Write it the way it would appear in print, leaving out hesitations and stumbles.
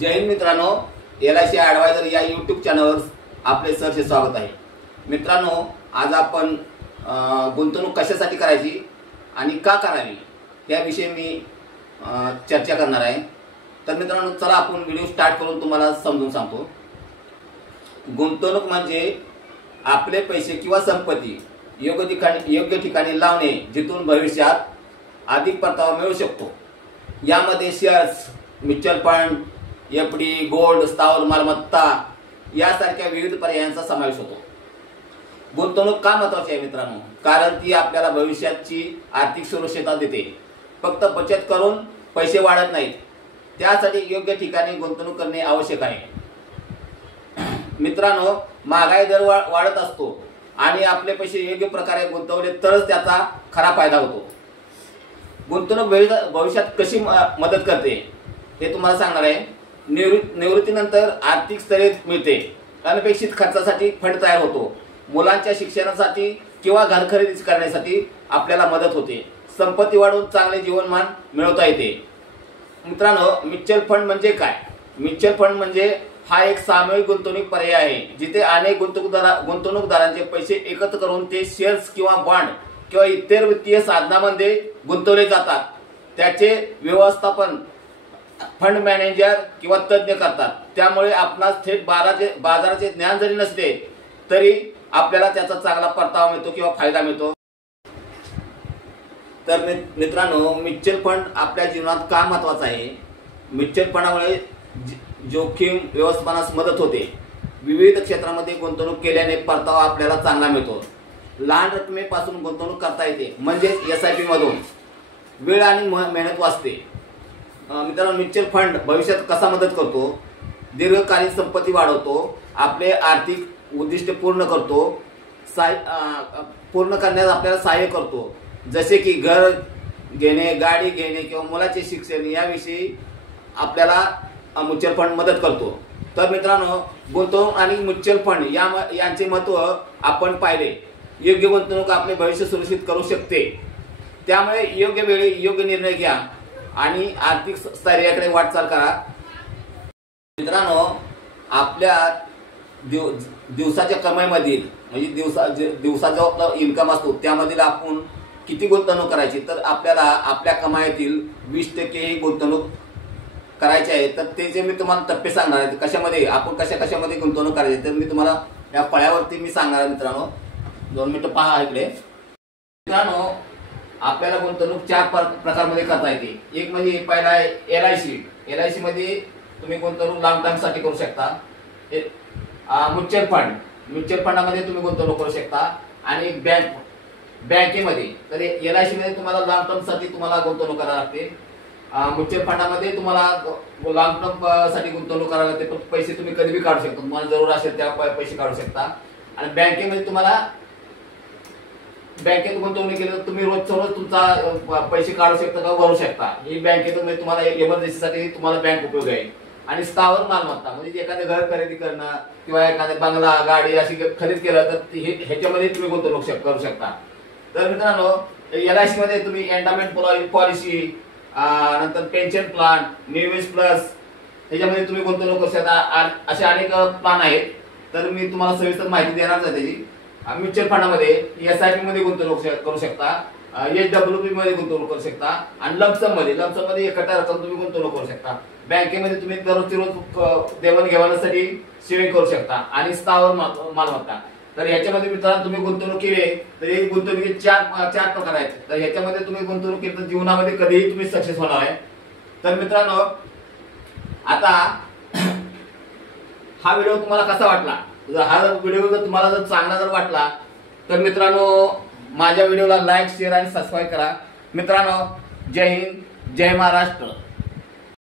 जय हिंद मित्रांनो, LIC adviser या YouTube चॅनलवर आपले सहर्ष स्वागत आहे। मित्रांनो, आज आपण गुंतवणूक कशासाठी करायची आणि का करावी याविषयी मी चर्चा करणार आहे। तर मित्रांनो, चला आपण व्हिडिओ स्टार्ट करून तुम्हाला समजून सांगतो। गुंतवणूक म्हणजे आपले पैसे किंवा संपत्ती योग्य ठिकाणी लावणे, जिथून भविष्यात अधिक परतावा मिळू शकतो। यामध्ये shares, mutual fund, FD, gold, स्थावर मालमत्ता यासारख्या विविध पर्यायांचा समावेश होतो। गुंतवणूक का महत्त्वाची आहे मित्रांनो? कारण ती आपल्याला भविष्याची आर्थिक सुरक्षितता देते। फक्त बचत करून पैसे वाढत नाहीत, त्यासाठी योग्य ठिकाणी गुंतवणूक करणे आवश्यक आहे। मित्रांनो, महागाई दर वाढत असतो आणि आपले पैसे योग्य प्रकारे गुंतवले तरच त्याचा खरा फायदा होतो। गुंतवणूक भविष्यात कशी मदत करते हे तुम्हाला सांगणार आहे। निवृत्तीनंतर आर्थिक स्थैर्य मिळते, अनपेक्षित खर्चासाठी फंड तयार होतो, मुलांच्या शिक्षणासाठी किंवा घर खरेदी करण्यासाठी आपल्याला मदत होते, संपत्ती वाढवून चांगले जीवनमान मिळवता येते। मित्रांनो, म्युच्युअल फंड म्हणजे काय? म्युच्युअल फंड म्हणजे हा एक सामूहिक गुंतवणूक पर्याय आहे, जिथे अनेक गुंतवणूकदारांचे पैसे एकत्र करून ते शेअर्स किंवा बॉन्ड किंवा इतर वित्तीय साधनांमध्ये गुंतवले जातात। त्याचे व्यवस्थापन फंड मॅनेजर किंवा तज्ञ करतात। त्यामुळे आपणास थेट बाजाराचे ज्ञान जरी नसले तरी आपल्याला त्याचा चांगला परतावा मिळतो किंवा फायदा मिळतो। तर मित्रांनो, म्युच्युअल फंड आपल्या जीवनात का महत्त्वाचा आहे? म्युच्युअल फंडामुळे जोखीम व्यवस्थापनास मदत होते। विविध क्षेत्रांमध्ये गुंतवणूक केल्याने परतावा आपल्याला चांगला मिळतो। लहान रकमेपासून गुंतवणूक करता येते, म्हणजे SIP मधून वेळ आणि मेहनत वाचते। मित्रांनो, म्युच्युअल फंड भविष्यात कसा मदत करतो? दीर्घकालीन संपत्ती वाढवतो, आपले आर्थिक उद्दिष्ट पूर्ण करण्यास आपल्याला सहाय्य करतो, जसे की घर घेणे, गाडी घेणे किंवा मुलाचे शिक्षण याविषयी आपल्याला म्युच्युअल फंड मदत करतो। तर मित्रांनो, गुंतवणूक आणि म्युच्युअल फंड यांचे महत्त्व आपण पाहिले। योग्य गुंतवणूक आपले भविष्य सुरक्षित करू शकते, त्यामुळे योग्य वेळी योग्य निर्णय घ्या आणि आर्थिक स्थैर्याकडे वाटचाल करा। मित्रांनो, आपल्या दिवसाच्या कमाईमधील म्हणजे दिवसाचा आपला इन्कम असतो त्यामधील आपण किती गुंतवणूक करायची? तर आपल्याला आपल्या कमाईतील 20% ही गुंतवणूक करायची आहे। तर ते जे मी तुम्हाला टप्पे सांगणार आहे, कशामध्ये आपण कशामध्ये गुंतवणूक करायची, तर मी तुम्हाला या फळ्यावरती मी सांगणार आहे। मित्रांनो, 2 मिनिटं पहा इकडे। मित्रांनो, आपल्याला गुंतवणूक 4 प्रकारमध्ये करता येते। एक म्हणजे पहिला आहे LIC मध्ये तुम्ही गुंतवणूक लॉंग टर्म साठी करू शकता। म्युच्युअल फंडामध्ये तुम्ही गुंतवणूक करू शकता। आणि बँकेमध्ये, तर LIC मध्ये तुम्हाला लॉंग टर्म साठी तुम्हाला गुंतवणूक करावी लागते। म्युच्युअल फंडामध्ये तुम्हाला लॉंग टर्म साठी गुंतवणूक करावी लागते, पण पैसे तुम्ही कधीही काढू शकता, तुम्हाला जरूर असेल तेव्हा पैसे काढू शकता। आणि बँकेमध्ये तुम्हाला बँकेत गुंतवणूक केली तर तुम्ही रोजच्या रोज तुमचा पैसे काढू शकता किंवा भरू शकता। ही बँकेतून तुम्हाला इमर्जन्सीसाठी तुम्हाला बँक उपयोग आहे। आणि स्थावर मालमत्ता म्हणजे एखादं घर खरेदी करणं किंवा एखादा बंगला, गाडी अशी खरेदी केलं तर ह्याच्यामध्ये तुम्ही गुंतवणूक करू शकता। तर मित्रांनो, LIC मध्ये तुम्ही एंडोमेंट पॉलिसी, नंतर पेन्शन प्लॅन, निवेश प्लस ह्याच्यामध्ये तुम्ही गुंतवणूक करू शकता। असे अनेक प्लॅन आहेत, तर मी तुम्हाला सविस्तर माहिती देणार आहे त्याची। म्युच्युअल फंडामध्ये SIP मध्ये गुंतवणूक करू शकता, HWP मध्ये गुंतवणूक करू शकता, आणि लमसम मध्ये एकटा रक्कम तुम्ही गुंतवणूक करू शकता। बँकेमध्ये तुम्ही दररोजची रोज देवाणघेवाणीसाठी सेव्हिंग करू शकता। आणि स्थावर मालमत्ता, तर ह्याच्यामध्ये मित्रांनो तुम्ही गुंतवणूक केली तर ही गुंतवणुकीचे चार प्रकार आहेत। तर ह्याच्यामध्ये तुम्ही गुंतवणूक केली तर जीवनामध्ये कधीही तुम्ही सक्सेस होणार आहे। तर मित्रांनो, आता हा व्हिडिओ तुम्हाला कसा वाटला? हा व्हिडिओ जर तुम्हाला चांगला वाटला तर मित्रांनो, माझ्या व्हिडिओला लाईक, शेअर आणि सबस्क्राईब करा। मित्रांनो, जय हिंद, जय महाराष्ट्र।